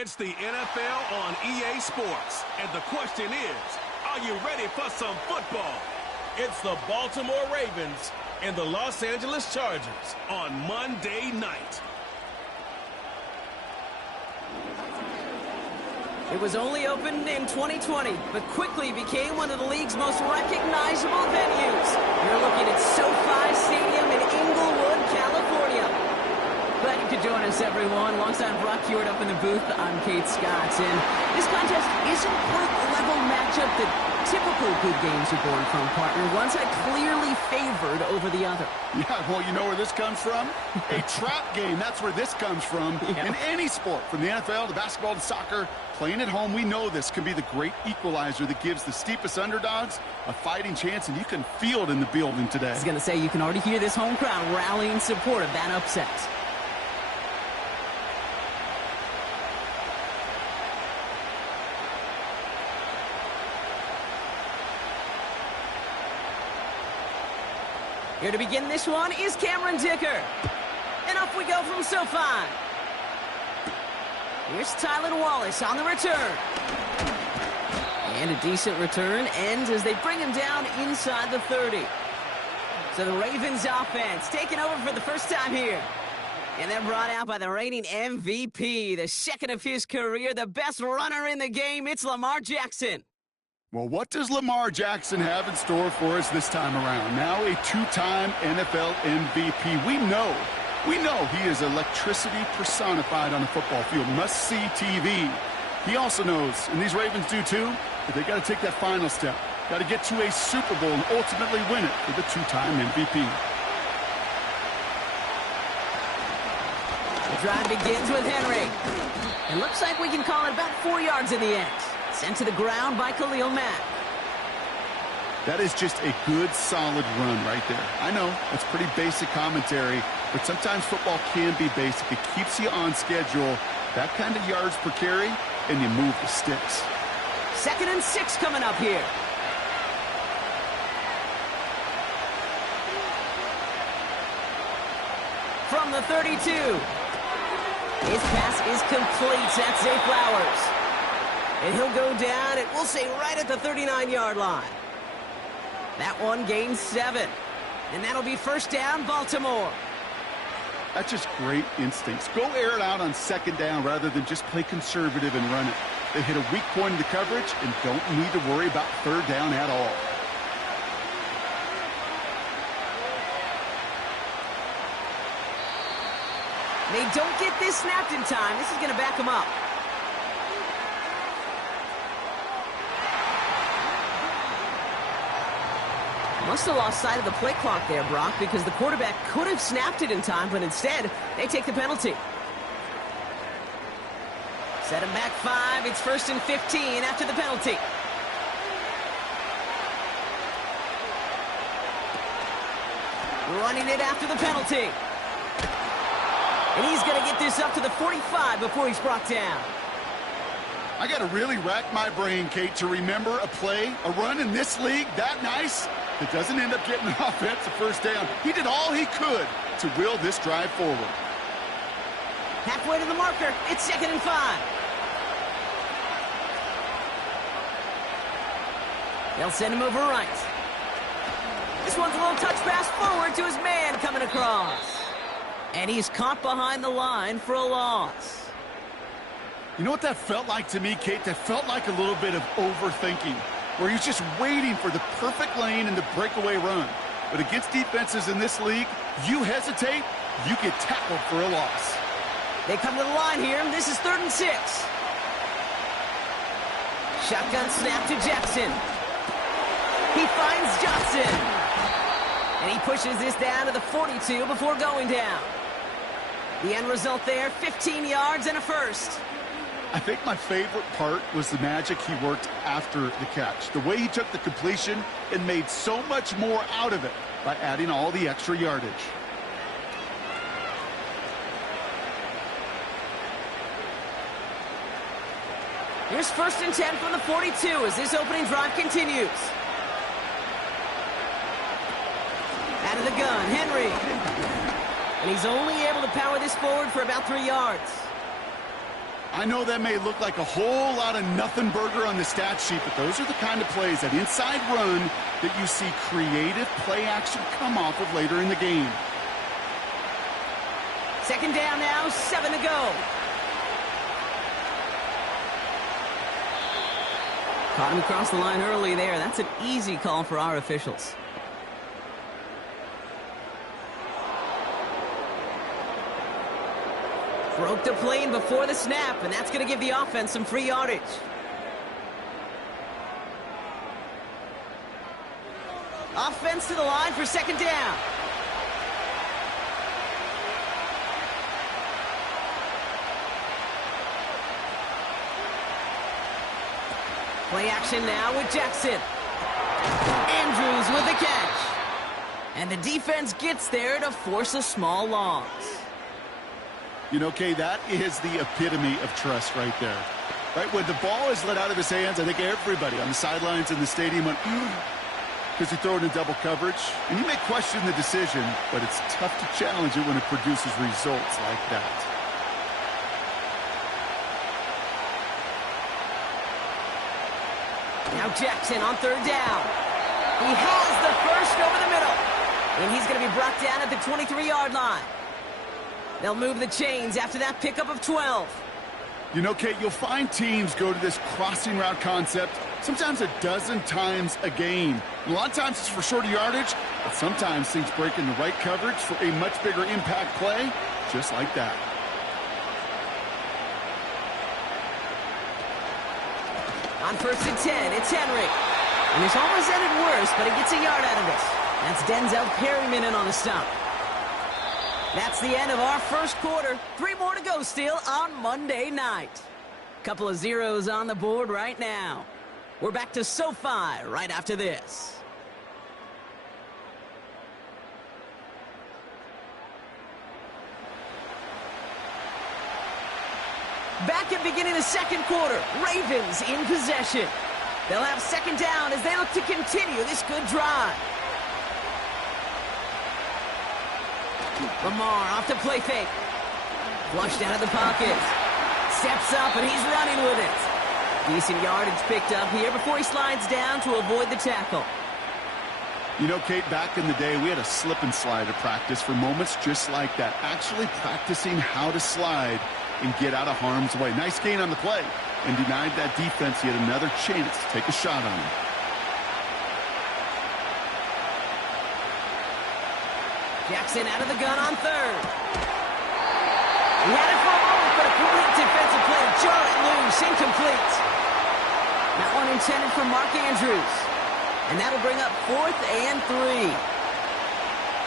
It's the NFL on EA Sports. And the question is, are you ready for some football? It's the Baltimore Ravens and the Los Angeles Chargers on Monday night. It was only opened in 2020, but quickly became one of the league's most recognizable venues. You're looking at SoFi Stadium in Inglewood, California. Glad you could join us, everyone. Alongside Brock Hewitt up in the booth, I'm Kate Scott. And this contest isn't quite the level matchup that typical good games are born from, partner. One's clearly favored over the other. Yeah, well, you know where this comes from? A trap game. That's where this comes from. Yeah. In any sport, from the NFL to basketball to soccer, playing at home, we know this can be the great equalizer that gives the steepest underdogs a fighting chance, and you can feel it in the building today. I was going to say, you can already hear this home crowd rallying support of that upset. Here to begin this one is Cameron Dicker. And off we go from SoFi. Here's Tylan Wallace on the return. And a decent return ends as they bring him down inside the 30. So the Ravens offense taking over for the first time here. And then brought out by the reigning MVP, the second of his career, the best runner in the game. It's Lamar Jackson. Well, what does Lamar Jackson have in store for us this time around? Now a two-time NFL MVP. We know he is electricity personified on the football field. Must-see TV. He also knows, and these Ravens do too, that they got to take that final step. Got to get to a Super Bowl and ultimately win it for the two-time MVP. The drive begins with Henry. It looks like we can call it about 4 yards in the end. Sent to the ground by Khalil Mack. That is just a good, solid run right there. I know, that's pretty basic commentary, but sometimes football can be basic. It keeps you on schedule, that kind of yards per carry, and you move the sticks. 2nd and 6 coming up here. From the 32. His pass is complete. That's Zay Flowers. And he'll go down, and we'll say right at the 39-yard line. That one gains 7. And that'll be first down, Baltimore. That's just great instincts. Go air it out on 2nd down rather than just play conservative and run it. They hit a weak point in the coverage and don't need to worry about 3rd down at all. They don't get this snapped in time. This is going to back them up. Must have lost sight of the play clock there, Brock, because the quarterback could have snapped it in time, but instead, they take the penalty. Set him back 5. It's 1st and 15 after the penalty. Running it after the penalty. And he's going to get this up to the 45 before he's brought down. I got to really rack my brain, Kate, to remember a play, a run in this league that nice that doesn't end up getting an offensive first down. He did all he could to will this drive forward. Halfway to the marker. It's 2nd and 5. They'll send him over right. This one's a little touch pass forward to his man coming across. And he's caught behind the line for a loss. You know what that felt like to me, Kate? That felt like a little bit of overthinking, where he's just waiting for the perfect lane and the breakaway run. But against defenses in this league, you hesitate, you get tackled for a loss. They come to the line here, and this is 3rd and 6. Shotgun snap to Jackson. He finds Johnson. And he pushes this down to the 42 before going down. The end result there, 15 yards and a first. I think my favorite part was the magic he worked after the catch. The way he took the completion and made so much more out of it by adding all the extra yardage. Here's 1st and 10 from the 42 as this opening drive continues. Out of the gun, Henry. And he's only able to power this forward for about 3 yards. I know that may look like a whole lot of nothing burger on the stat sheet, but those are the kind of plays, that inside run, that you see creative play action come off of later in the game. Second down now, 7 to go. Caught him across the line early there. That's an easy call for our officials. Broke the plane before the snap, and that's going to give the offense some free yardage. Offense to the line for second down. Play action now with Jackson. Andrews with the catch. And the defense gets there to force a small loss. You know, Kay, that is the epitome of trust right there. Right, when the ball is let out of his hands, I think everybody on the sidelines in the stadium went, because he threw it in double coverage. And you may question the decision, but it's tough to challenge it when it produces results like that. Now Jackson on third down. He has the first over the middle. And he's going to be brought down at the 23-yard line. They'll move the chains after that pickup of 12. You know, Kate, you'll find teams go to this crossing route concept sometimes a dozen times a game. And a lot of times it's for shorter yardage, but sometimes things break in the right coverage for a much bigger impact play, just like that. On first and 10, it's Henry. And this almost ended worse, but he gets a yard out of this. That's Denzel Perryman in on the stop. That's the end of our first quarter. 3 more to go still on Monday night. Couple of zeros on the board right now. We're back to SoFi right after this. Back at beginning of second quarter. Ravens in possession. They'll have second down as they look to continue this good drive. Lamar off the play fake. Flushed out of the pocket. Steps up and he's running with it. Decent yardage picked up here before he slides down to avoid the tackle. You know, Kate, back in the day, we had a slip and slide at practice for moments just like that. Actually practicing how to slide and get out of harm's way. Nice gain on the play, and denied that defense yet another chance to take a shot on him. Jackson out of the gun on third. He had it for a moment, but a complete defensive play. Jar it loose, incomplete. That one intended for Mark Andrews. And that'll bring up 4th and 3.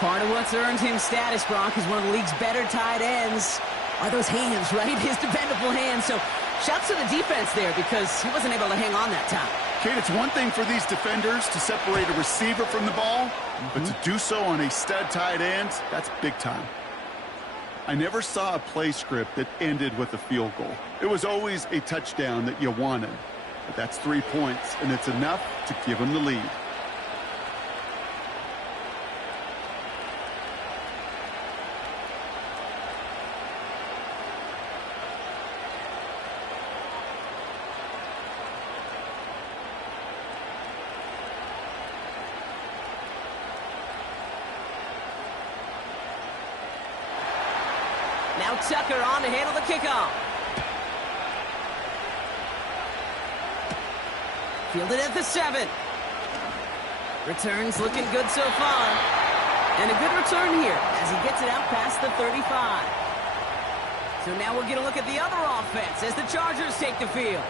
Part of what's earned him status, Brock, is one of the league's better tight ends. Are those hands, right? His dependable hands. So shouts to the defense there because he wasn't able to hang on that time. Kate, it's one thing for these defenders to separate a receiver from the ball, but to do so on a stud tight end, that's big time. I never saw a play script that ended with a field goal. It was always a touchdown that you wanted. But that's 3 points, and it's enough to give them the lead. Now Tucker on to handle the kickoff. Fielded at the 7. Returns looking good so far. And a good return here as he gets it out past the 35. So now we'll get a look at the other offense as the Chargers take the field.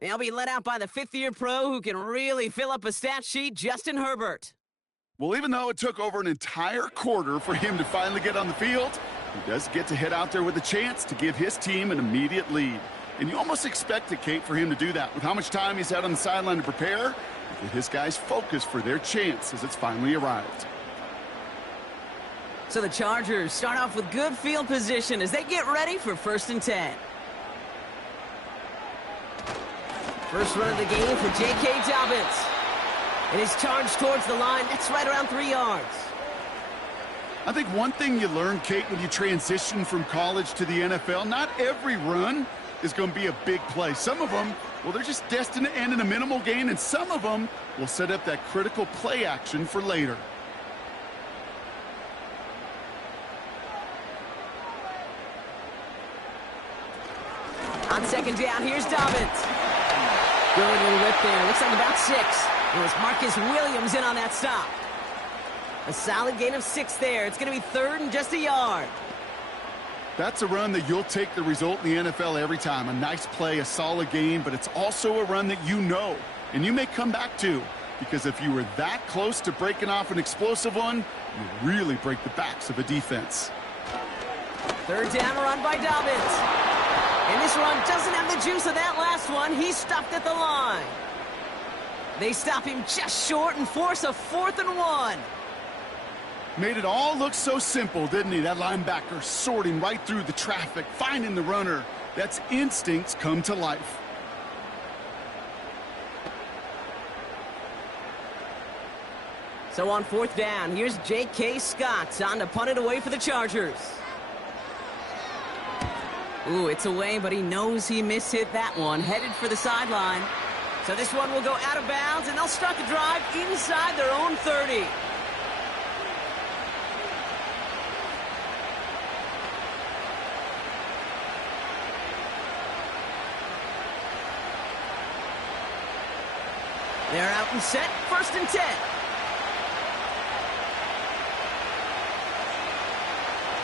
They'll be led out by the 5th-year pro who can really fill up a stat sheet, Justin Herbert. Well, even though it took over an entire quarter for him to finally get on the field, he does get to head out there with a chance to give his team an immediate lead. And you almost expect it, Kate, for him to do that. With how much time he's had on the sideline to prepare, and get his guys focused for their chance as it's finally arrived. So the Chargers start off with good field position as they get ready for 1st and 10. First run of the game for J.K. Dobbins. It is charged towards the line. That's right around 3 yards. I think one thing you learn, Kate, when you transition from college to the NFL, not every run is going to be a big play. Some of them, well, they're just destined to end in a minimal gain, and some of them will set up that critical play action for later. On second down, here's Dobbins. Good little whip there. Looks like about 6. It was Marcus Williams in on that stop. A solid gain of 6 there. It's going to be 3rd and just a yard. That's a run that you'll take the result in the NFL every time. A nice play, a solid gain, but it's also a run that you know, and you may come back to, because if you were that close to breaking off an explosive one, you really break the backs of a defense. 3rd down, run by Dobbins. And this run doesn't have the juice of that last one. He's stopped at the line. They stop him just short and force a 4th and 1. Made it all look so simple, didn't he? That linebacker sorting right through the traffic, finding the runner. That's instincts come to life. So on 4th down, here's J.K. Scott on to punt it away for the Chargers. Ooh, it's away, but he knows he mishit that one. Headed for the sideline. So this one will go out of bounds, and they'll start the drive inside their own 30. They're out and set, 1st and 10.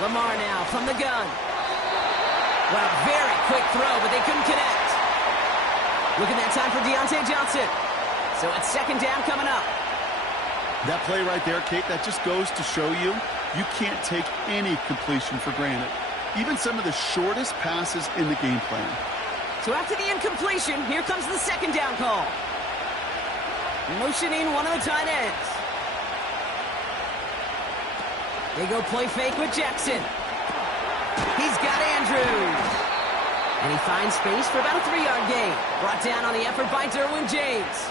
Lamar now from the gun. Well, very quick throw, but they couldn't connect. Looking that time for Deontay Johnson. So it's 2nd down coming up. That play right there, Kate, that just goes to show you, you can't take any completion for granted. Even some of the shortest passes in the game plan. So after the incompletion, here comes the 2nd down call. Motioning one of the tight ends. They go play fake with Jackson. He's got Andrews. And he finds space for about a 3-yard gain. Brought down on the effort by Derwin James.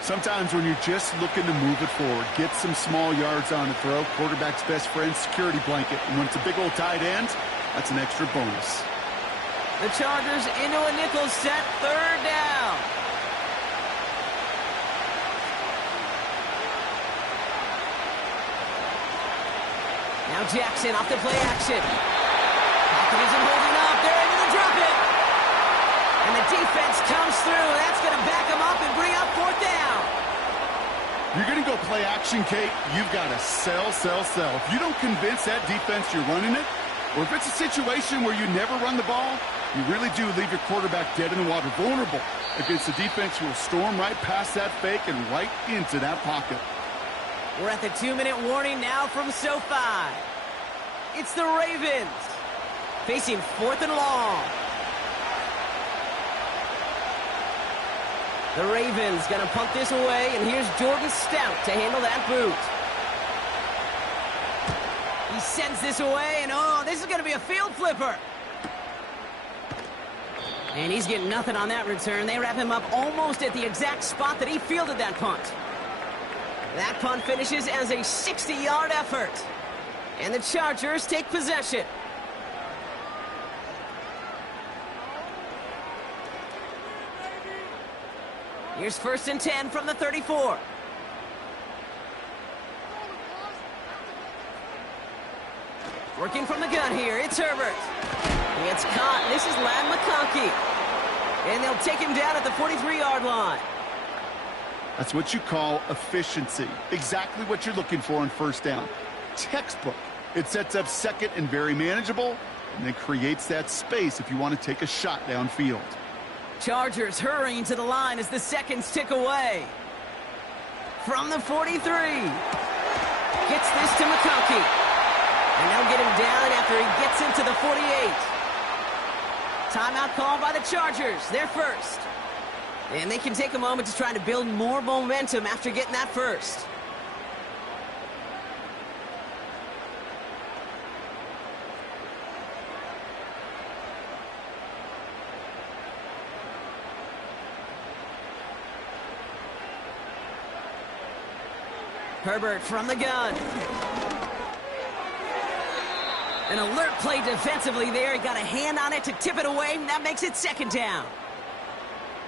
Sometimes when you're just looking to move it forward, get some small yards on the throw, quarterback's best friend, security blanket. And when it's a big old tight end, that's an extra bonus. The Chargers into a nickel set, 3rd down. Now Jackson off the play action. Pocket isn't holding up. They're able to drop it. And the defense comes through. That's going to back them up and bring up 4th down. You're going to go play action, Kate. You've got to sell, sell, sell. If you don't convince that defense you're running it, or if it's a situation where you never run the ball, you really do leave your quarterback dead in the water, vulnerable against a defense who will storm right past that fake and right into that pocket. We're at the 2-minute warning now from SoFi. It's the Ravens facing 4th and long. The Ravens going to punt this away, and here's Jordan Stout to handle that boot. He sends this away, and oh, this is going to be a field flipper. And he's getting nothing on that return. They wrap him up almost at the exact spot that he fielded that punt. That punt finishes as a 60-yard effort. And the Chargers take possession. Here's 1st and 10 from the 34. Working from the gun here, it's Herbert. He gets caught, and this is Ladd McConkey. And they'll take him down at the 43-yard line. That's what you call efficiency. Exactly what you're looking for on 1st down. Textbook. It sets up 2nd and very manageable, and then creates that space if you want to take a shot downfield. Chargers hurrying to the line as the seconds tick away. From the 43. Gets this to McConkey. And they'll get him down after he gets into the 48. Timeout called by the Chargers. They're first. And they can take a moment to try to build more momentum after getting that first. Herbert from the gun. An alert play defensively there. He got a hand on it to tip it away, and that makes it second down.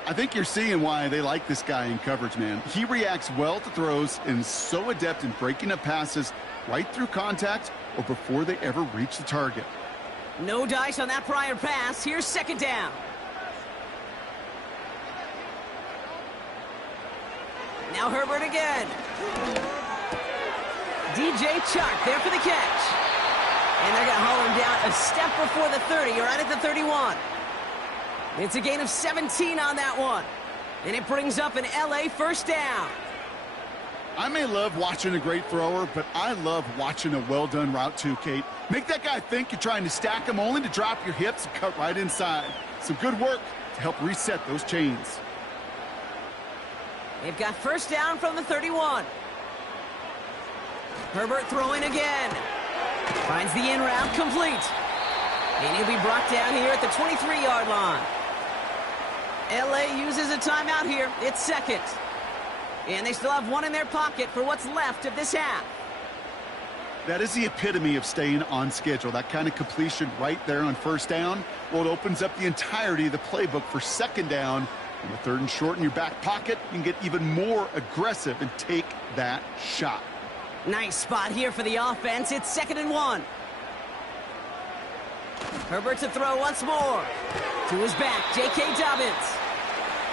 I think you're seeing why they like this guy in coverage, man. He reacts well to throws and is so adept in breaking up passes right through contact or before they ever reach the target. No dice on that prior pass. Here's second down. Now Herbert again. DJ Chark there for the catch. And they're going to haul him down a step before the 30, or right at the 31. It's a gain of 17 on that one. And it brings up an LA first down. I may love watching a great thrower, but I love watching a well-done route too, Kate. Make that guy think you're trying to stack him only to drop your hips and cut right inside. Some good work to help reset those chains. They've got first down from the 31. Herbert throwing again. Finds the in route complete. And he'll be brought down here at the 23-yard line. LA uses a timeout here. It's second. And they still have one in their pocket for what's left of this half. That is the epitome of staying on schedule. That kind of completion right there on first down. Well, it opens up the entirety of the playbook for second down. And with third and short in your back pocket, you can get even more aggressive and take that shot. Nice spot here for the offense. It's second and 1. Herbert to throw once more. To his back, J.K. Dobbins.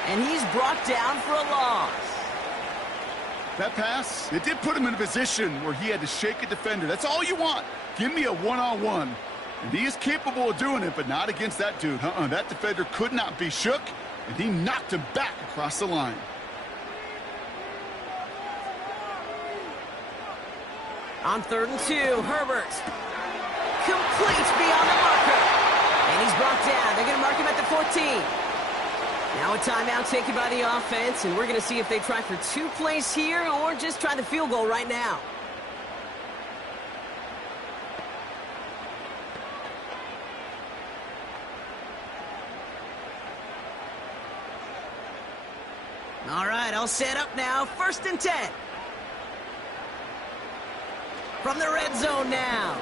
And he's brought down for a loss. That pass, it did put him in a position where he had to shake a defender. That's all you want. Give me a one-on-one. And he is capable of doing it, but not against that dude. That defender could not be shook, and he knocked him back across the line. On 3rd and 2, Herbert. Complete beyond the marker. And he's brought down. They're going to mark him at the 14. Now a timeout taken by the offense, and we're going to see if they try for 2 plays here or just try the field goal right now. All right, all set up now. 1st and 10. From the red zone now.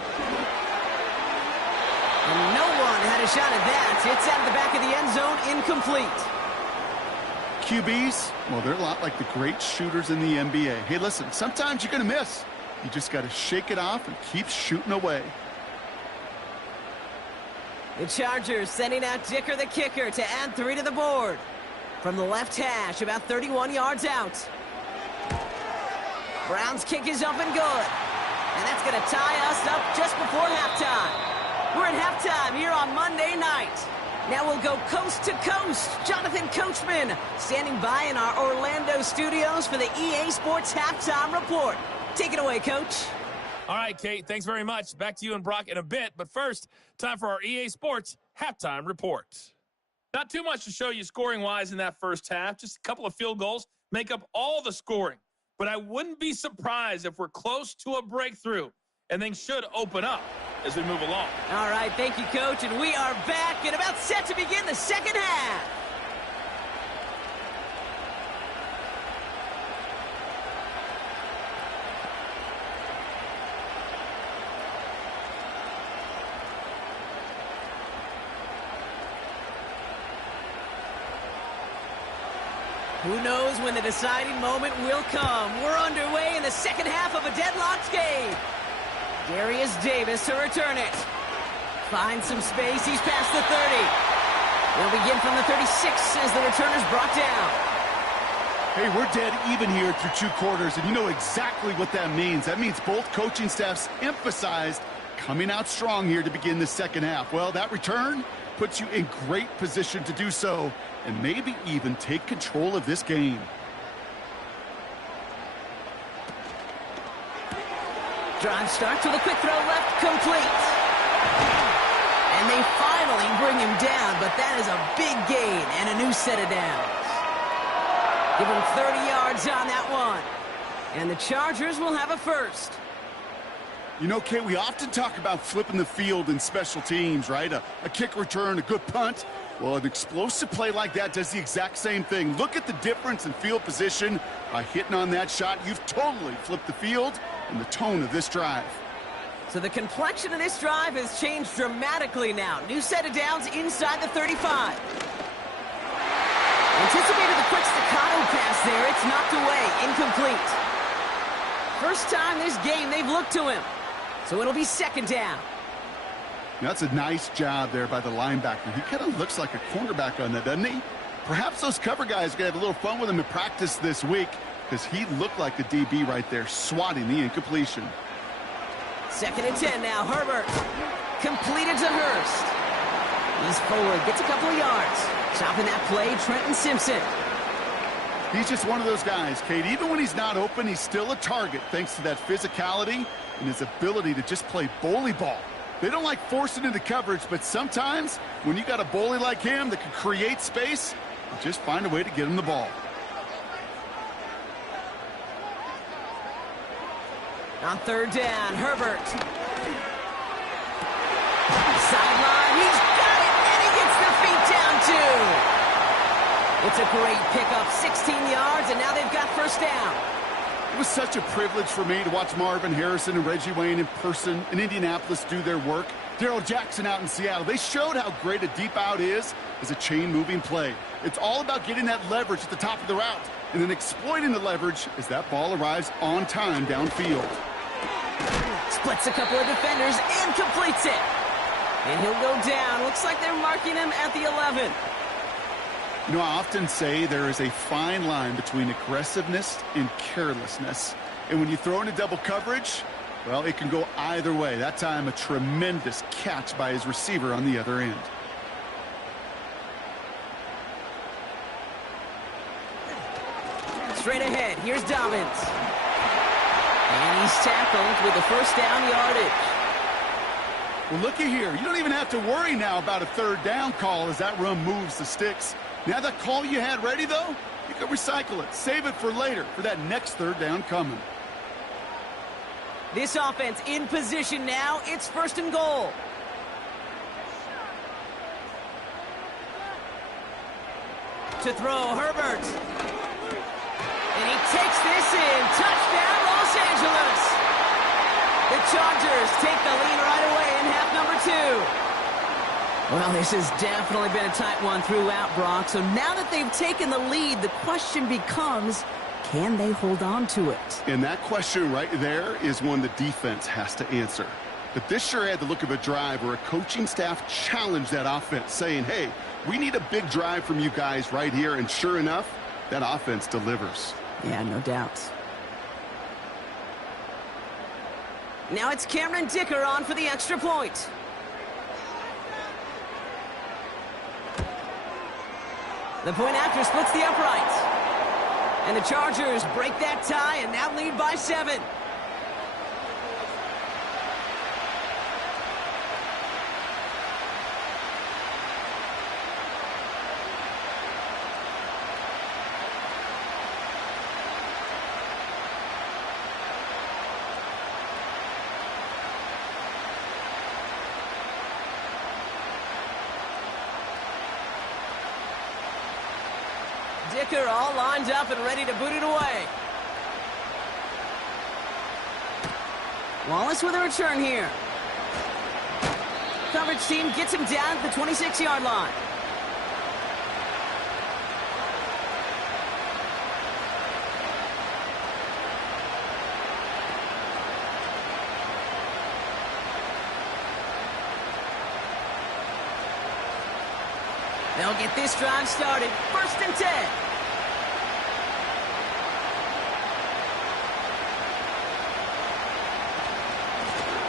And no one had a shot at that. It's out of the back of the end zone, incomplete. QBs, well, they're a lot like the great shooters in the NBA. Hey, listen, sometimes you're going to miss. You just got to shake it off and keep shooting away. The Chargers sending out Dicker the kicker to add 3 to the board. From the left hash, about 31 yards out. Brown's kick is up and good. And that's going to tie us up just before halftime. We're at halftime here on Monday night. Now we'll go coast to coast. Jonathan Coachman standing by in our Orlando studios for the EA Sports Halftime Report. Take it away, Coach. All right, Kate, thanks very much. Back to you and Brock in a bit. But first, time for our EA Sports Halftime Report. Not too much to show you scoring-wise in that first half. Just a couple of field goals make up all the scoring. But I wouldn't be surprised if we're close to a breakthrough, and things should open up as we move along. All right, thank you, Coach, and we are back and about set to begin the second half. Who knows when the deciding moment will come. We're underway in the second half of a deadlocked game. Darius Davis to return it. Finds some space. He's past the 30. They'll begin from the 36 as the returner's brought down. Hey, we're dead even here through 2 quarters, and you know exactly what that means. That means both coaching staffs emphasized coming out strong here to begin the second half. Well, that return puts you in great position to do so and maybe even take control of this game. Drive starts with a quick throw left, complete. And they finally bring him down, but that is a big gain and a new set of downs. Give him 30 yards on that one. And the Chargers will have a first. You know, Kate, we often talk about flipping the field in special teams, right? A kick return, a good punt. Well, an explosive play like that does the exact same thing. Look at the difference in field position. By hitting on that shot, you've totally flipped the field and the tone of this drive. So the complexion of this drive has changed dramatically now. New set of downs inside the 35. Anticipated the quick staccato pass there. It's knocked away. Incomplete. First time this game they've looked to him. So it'll be second down. That's a nice job there by the linebacker. He kind of looks like a cornerback on that, doesn't he? Perhaps those cover guys are going to have a little fun with him in practice this week because he looked like a DB right there, swatting the incompletion. 2nd and 10 now. Herbert. Completed to Hurst. He's forward. Gets a couple of yards. Stopping that play, Trenton Simpson. He's just one of those guys, Kate. Even when he's not open, he's still a target thanks to that physicality and his ability to just play bully ball. They don't like forcing into coverage, but sometimes when you got a bully like him that can create space, just find a way to get him the ball. On 3rd down, Herbert. Sideline, he's got it, and he gets the feet down too. It's a great pickup, 16 yards, and now they've got first down. It was such a privilege for me to watch Marvin Harrison and Reggie Wayne in person in Indianapolis do their work. Darrell Jackson out in Seattle. They showed how great a deep out is as a chain-moving play. It's all about getting that leverage at the top of the route and then exploiting the leverage as that ball arrives on time downfield. Splits a couple of defenders and completes it. And he'll go down. Looks like they're marking him at the 11. You know, I often say there is a fine line between aggressiveness and carelessness. And when you throw into double coverage, well, it can go either way. That time, a tremendous catch by his receiver on the other end. Straight ahead, here's Dobbins. And he's tackled with the first down yardage. Well, looky here. You don't even have to worry now about a 3rd down call as that run moves the sticks. Now that call you had ready, though, you can recycle it. Save it for later for that next 3rd down coming. This offense in position now. It's 1st and goal. To throw, Herbert. And he takes this in. Touchdown, Los Angeles. The Chargers take the lead right away in half number 2. Well, this has definitely been a tight one throughout, Brock. So now that they've taken the lead, the question becomes, can they hold on to it? And that question right there is one the defense has to answer. But this sure had the look of a drive where a coaching staff challenged that offense, saying, hey, we need a big drive from you guys right here. And sure enough, that offense delivers. Yeah, no doubt. Now it's Cameron Dicker on for the extra point. The point after splits the uprights. And the Chargers break that tie and now lead by 7. Dicker all lined up and ready to boot it away. Wallace with a return here. Coverage team gets him down at the 26-yard line. They'll get this drive started. 1st and 10.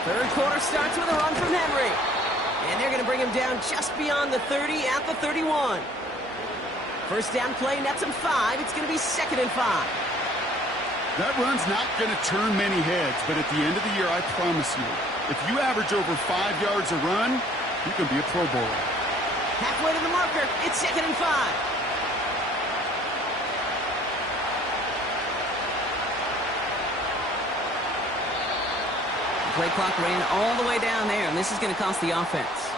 Third quarter starts with a run from Henry. And they're going to bring him down just beyond the 30 at the 31. First down play, nets him 5. It's going to be 2nd and 5. That run's not going to turn many heads, but at the end of the year, I promise you, if you average over 5 yards a run, you can be a Pro Bowler. Halfway to the marker, it's 2nd and 5. The play clock ran all the way down there, and this is going to cost the offense.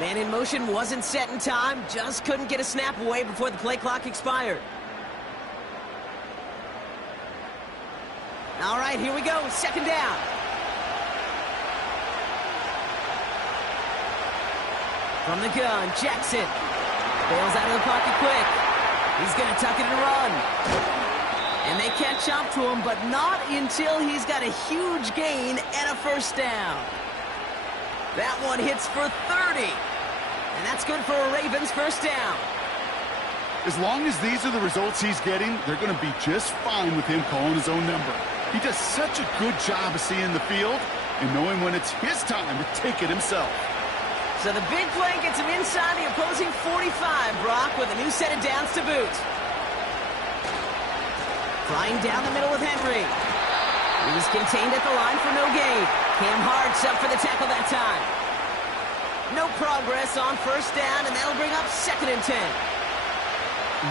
Man in motion wasn't set in time, just couldn't get a snap away before the play clock expired. right, here we go. Second down. From the gun, Jackson. Bails out of the pocket quick. He's going to tuck it and run. And they catch up to him, but not until he's got a huge gain and a first down. That one hits for 30. And that's good for a Ravens first down. As long as these are the results he's getting, they're going to be just fine with him calling his own number. He does such a good job of seeing the field and knowing when it's his time to take it himself. So the big play gets him inside the opposing 45, Brock, with a new set of downs to boot. Flying down the middle with Henry. He was contained at the line for no gain. Cam Hart's up for the tackle that time. No progress on first down, and that'll bring up 2nd and 10.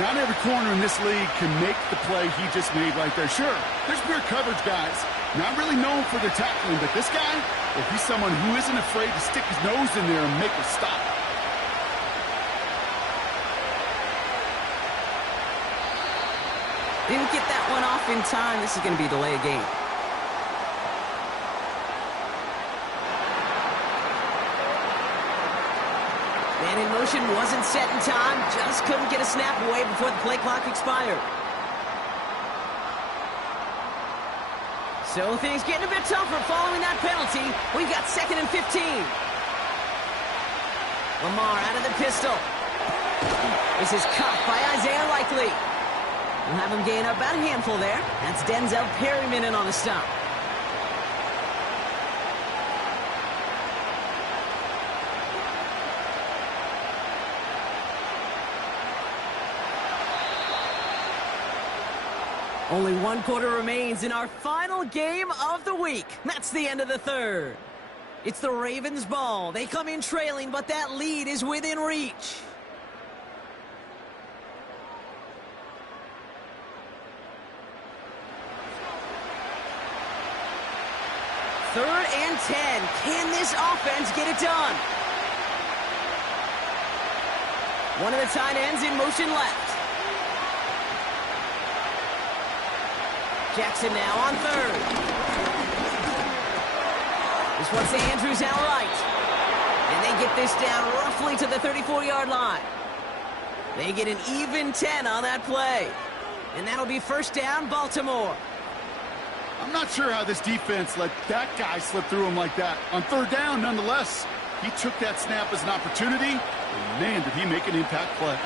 Not every corner in this league can make the play he just made right there. Sure, there's pure coverage guys, not really known for their tackling, but this guy, well, he's someone who isn't afraid to stick his nose in there and make a stop. Didn't get that one off in time. This is going to be delay of game. Man in motion wasn't set in time. Just couldn't get a snap away before the play clock expired. So things getting a bit tougher following that penalty. We've got 2nd and 15. Lamar out of the pistol. This is caught by Isaiah Likely. We'll have him gain about a handful there. That's Denzel Perryman in on the stop. Only 1 quarter remains in our final game of the week. That's the end of the third. It's the Ravens' ball. They come in trailing, but that lead is within reach. Third and 10. Can this offense get it done? One of the tight ends in motion left. Jackson now on 3rd. This one's to Andrews out right. And they get this down roughly to the 34-yard line. They get an even 10 on that play. And that'll be first down, Baltimore. I'm not sure how this defense let that guy slip through him like that. On 3rd down, nonetheless, he took that snap as an opportunity, and man, did he make an impact play.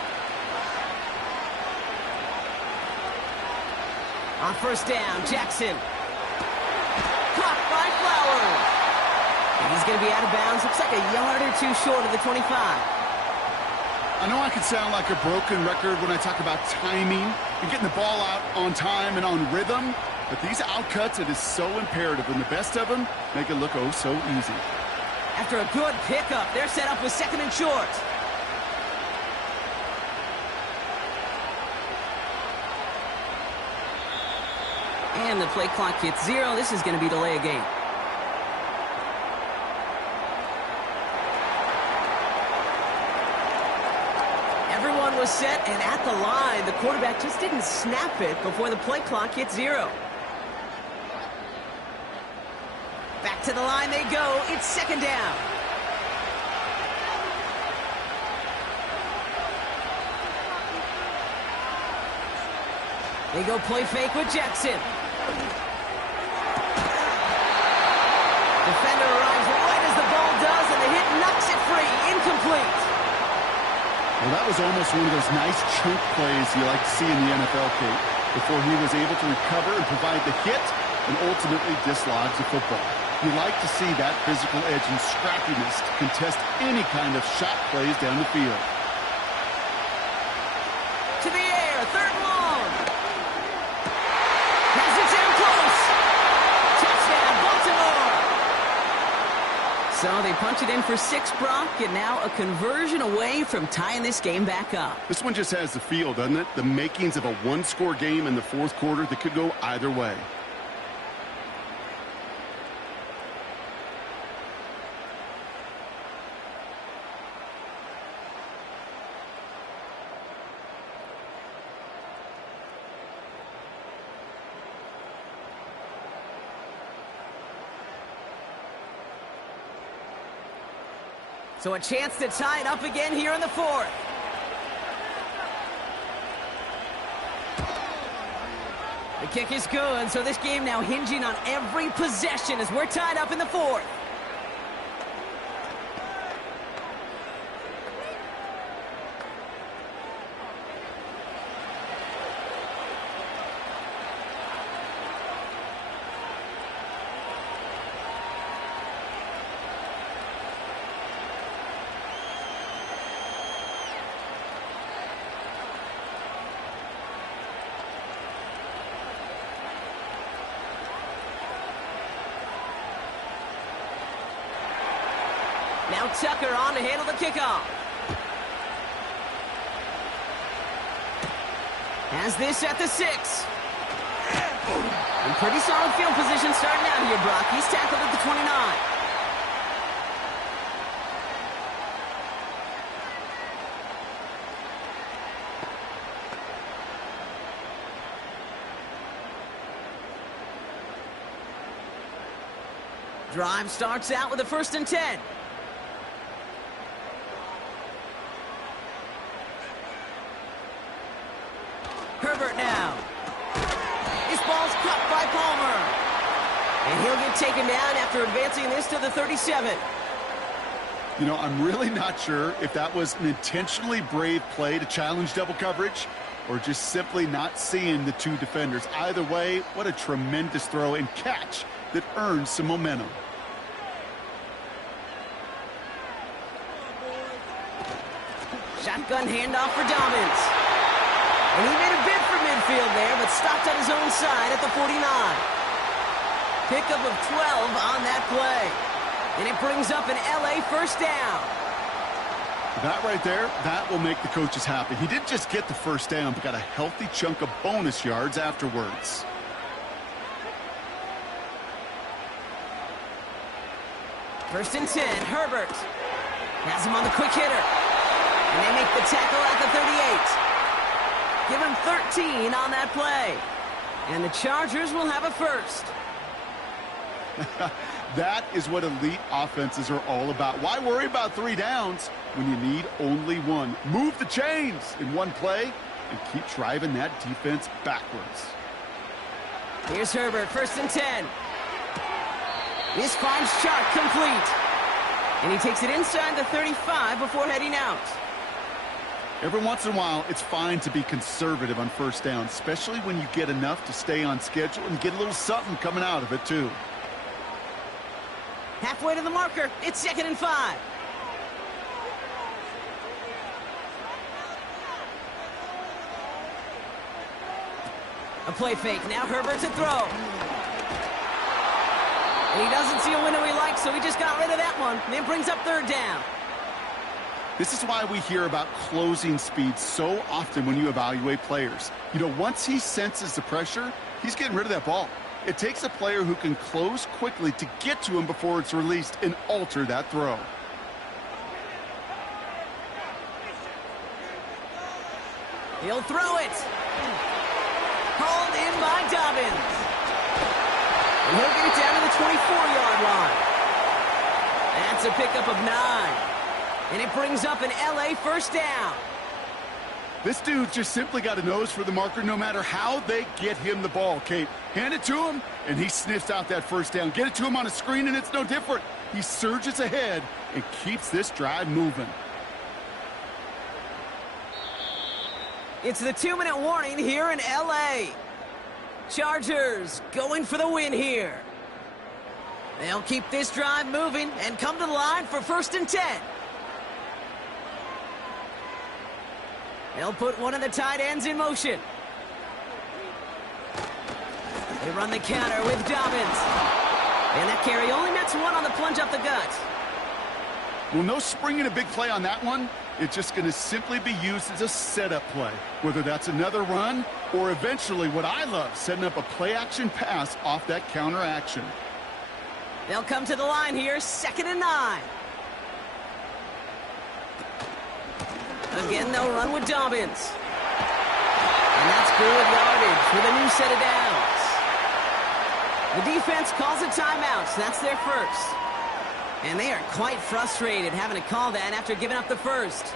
On first down, Jackson. Caught by Flowers. And he's going to be out of bounds. Looks like a yard or 2 short of the 25. I know I can sound like a broken record when I talk about timing and getting the ball out on time and on rhythm, but these outcuts, it is so imperative, and the best of them make it look oh so easy. After a good pickup, they're set up with 2nd and short. And the play clock hits 0. This is going to be delay of game. Everyone was set and at the line. The quarterback just didn't snap it before the play clock hit 0. Back to the line they go. It's 2nd down. They go play fake with Jackson. Defender arrives right as the ball does, and the hit knocks it free. Incomplete. Well, that was almost one of those nice chunk plays you like to see in the NFL, Kate, before he was able to recover and provide the hit and ultimately dislodge the football. You like to see that physical edge and scrappiness to contest any kind of shot plays down the field. To the air, 3rd and long. Has it down close. Touchdown, Baltimore. So they punch it in for 6, Brock, and now a conversion away from tying this game back up. This one just has the feel, doesn't it? The makings of a one-score game in the 4th quarter that could go either way. So a chance to tie it up again here in the fourth. The kick is good, so this game now hinging on every possession as we're tied up in the fourth. Now Tucker on to handle the kickoff. Has this at the 6. In pretty solid field position starting out here, Brock. He's tackled at the 29. Drive starts out with a 1st and 10. Herbert now. This ball's caught by Palmer. And he'll get taken down after advancing this to the 37. You know, I'm really not sure if that was an intentionally brave play to challenge double coverage or just simply not seeing the two defenders. Either way, what a tremendous throw and catch that earns some momentum. Shotgun handoff for Dobbins. And he made a bid for midfield there, but stopped on his own side at the 49. Pickup of 12 on that play. And it brings up an LA first down. That right there, that will make the coaches happy. He didn't just get the first down, but got a healthy chunk of bonus yards afterwards. First and 10, Herbert. Has him on the quick hitter. And they make the tackle at the 38. Give him 13 on that play. And the Chargers will have a first. That is what elite offenses are all about. Why worry about 3 downs when you need only 1? Move the chains in one play and keep driving that defense backwards. Here's Herbert, 1st and 10. This finds Chark complete. And he takes it inside the 35 before heading out. Every once in a while, it's fine to be conservative on first down, especially when you get enough to stay on schedule and get a little something coming out of it, too. Halfway to the marker, it's 2nd and 5. A play fake, now Herbert to throw. And he doesn't see a window he likes, so he just got rid of that one. And it brings up 3rd down. This is why we hear about closing speed so often when you evaluate players. You know, once he senses the pressure, he's getting rid of that ball. It takes a player who can close quickly to get to him before it's released and alter that throw. He'll throw it. Hauled in by Dobbins. And he'll get it down to the 24-yard line. That's a pickup of 9. And it brings up an LA first down. This dude just simply got a nose for the marker no matter how they get him the ball, Kate. Hand it to him, and he sniffs out that first down. Get it to him on a screen, and it's no different. He surges ahead and keeps this drive moving. It's the 2-minute warning here in LA. Chargers going for the win here. They'll keep this drive moving and come to the line for 1st and 10. They'll put one of the tight ends in motion. They run the counter with Dobbins. And that carry only nets 1 on the plunge up the gut. Well, no springing a big play on that one. It's just going to simply be used as a setup play, whether that's another run or eventually what I love, setting up a play-action pass off that counter action. They'll come to the line here, 2nd and 9. Again, they'll run with Dobbins. And that's good yardage with a new set of downs. The defense calls a timeout, so that's their first. And they are quite frustrated having to call that after giving up the first.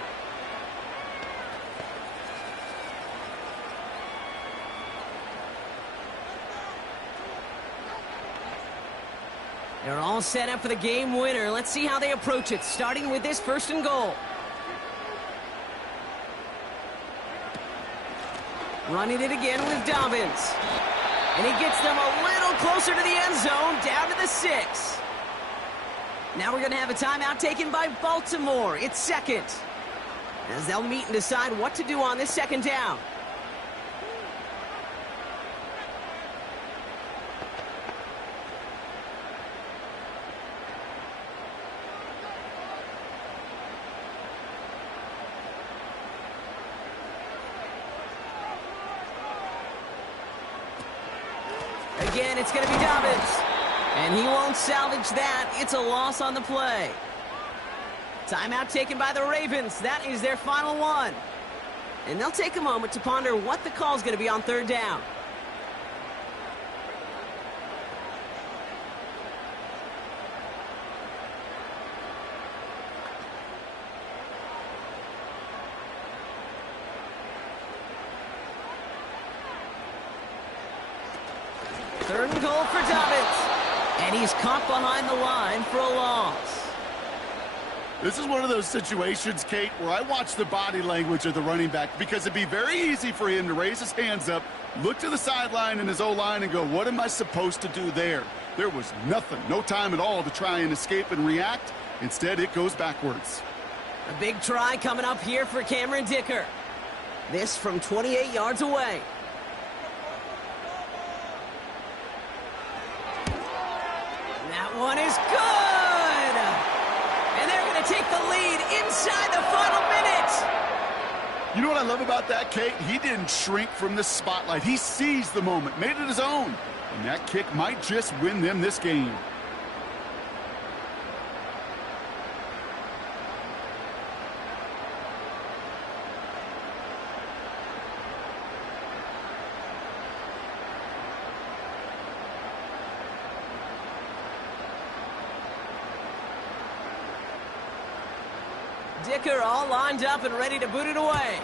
They're all set up for the game winner. Let's see how they approach it, starting with this 1st and goal. Running it again with Dobbins. And he gets them a little closer to the end zone, down to the 6. Now we're going to have a timeout taken by Baltimore. It's 2nd, as they'll meet and decide what to do on this 2nd down. Again, it's going to be Dobbins. And he won't salvage that. It's a loss on the play. Timeout taken by the Ravens. That is their final one. And they'll take a moment to ponder what the call is going to be on 3rd down. Third and goal for Dobbins. And he's caught behind the line for a loss. This is one of those situations, Kate, where I watch the body language of the running back, because it'd be very easy for him to raise his hands up, look to the sideline in his O-line and go, what am I supposed to do there? There was nothing, no time at all to try and escape and react. Instead, it goes backwards. A big try coming up here for Cameron Dicker. This from 28 yards away. That one is good! And they're going to take the lead inside the final minute. You know what I love about that, Kate? He didn't shrink from the spotlight. He seized the moment, made it his own. And that kick might just win them this game. Dicker all lined up and ready to boot it away.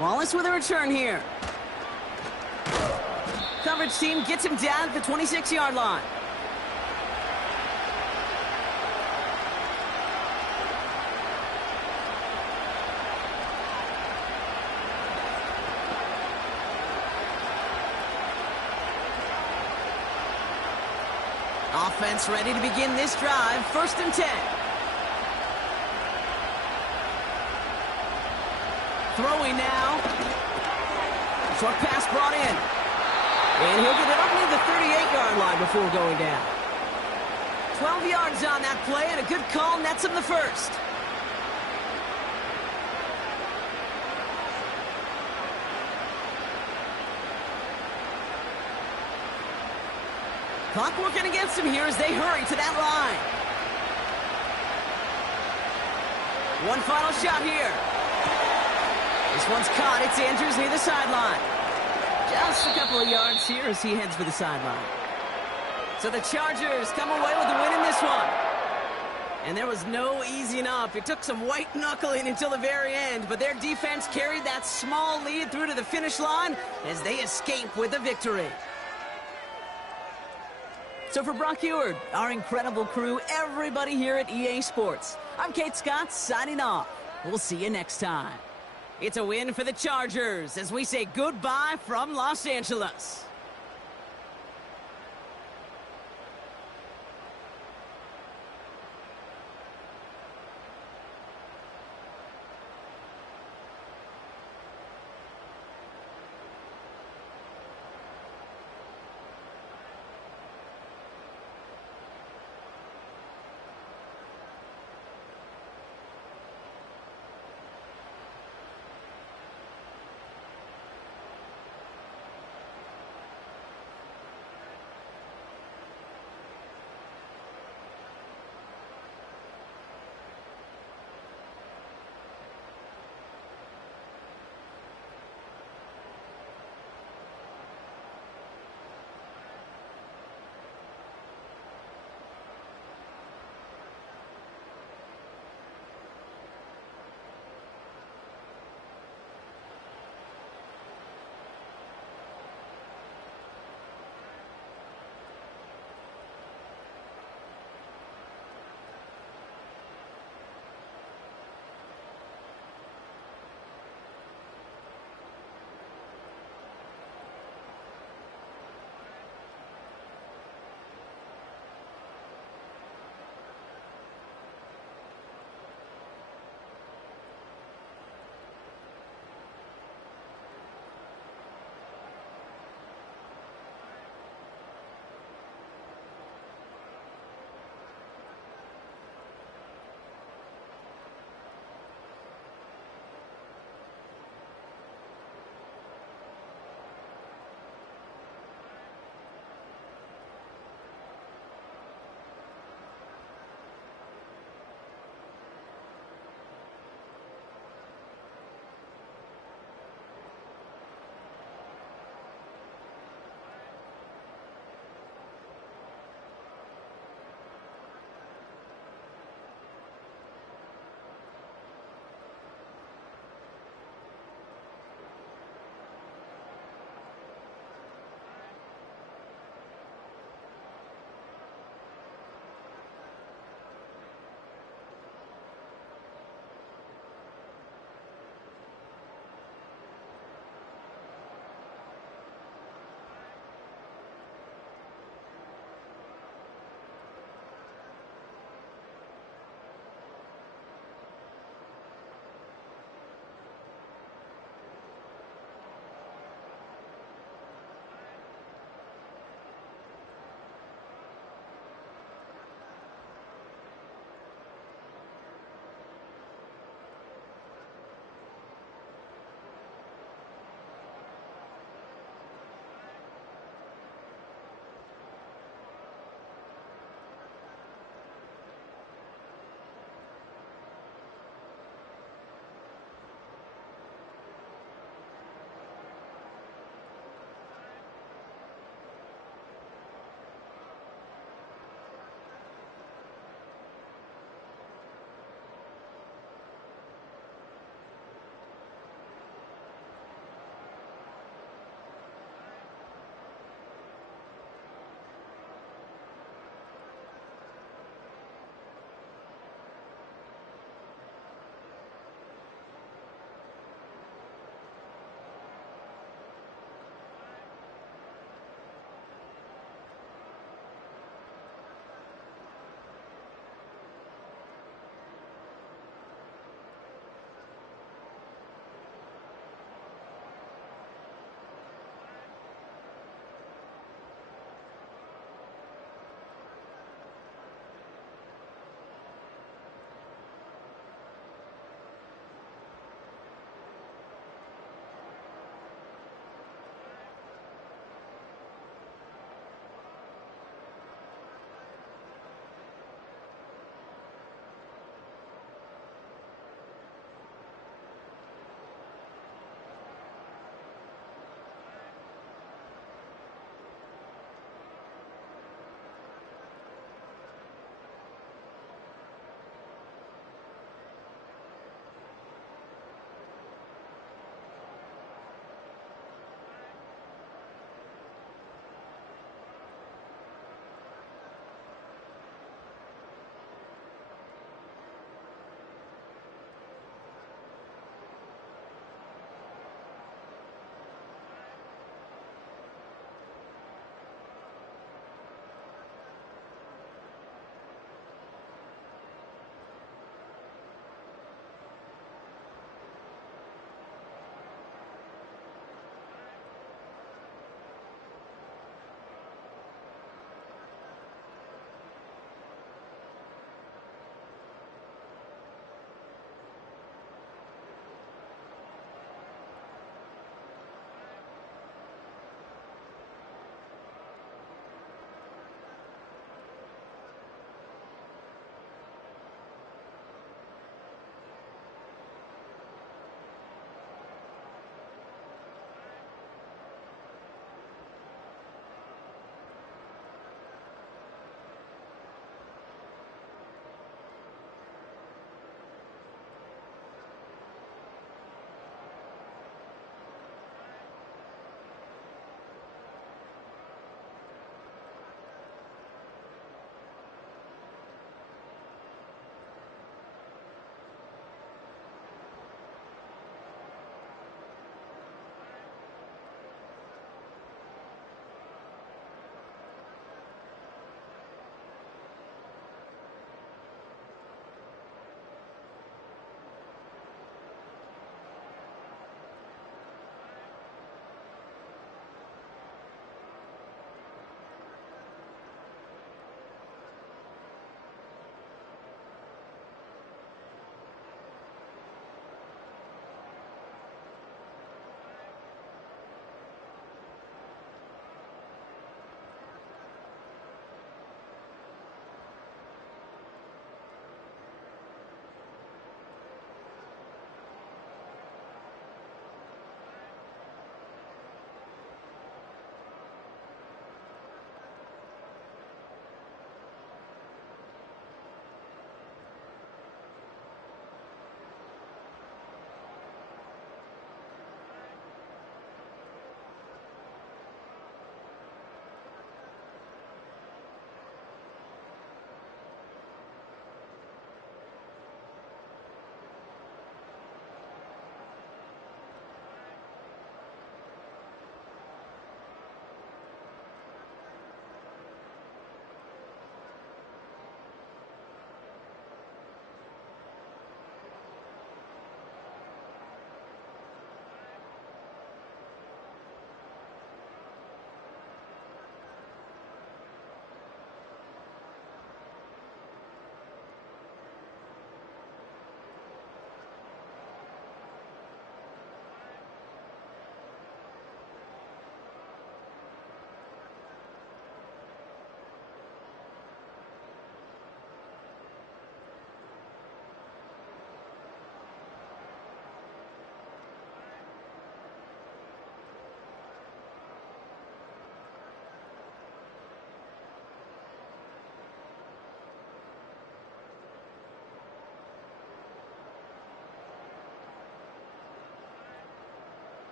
Wallace with a return here. Coverage team gets him down at the 26-yard line. Offense ready to begin this drive. 1st and 10. Throwing now. Short pass brought in. And he'll get it up near the 38-yard line before going down. 12 yards on that play, and a good call nets him the first. Clock working against him here as they hurry to that line. One final shot here. This one's caught. It's Andrews near the sideline. Just a couple of yards here as he heads for the sideline. So the Chargers come away with the win in this one. And there was no easing up. It took some white knuckling until the very end, but their defense carried that small lead through to the finish line as they escape with a victory. So for Brock Eward, our incredible crew, everybody here at EA Sports, I'm Kate Scott signing off. We'll see you next time. It's a win for the Chargers as we say goodbye from Los Angeles.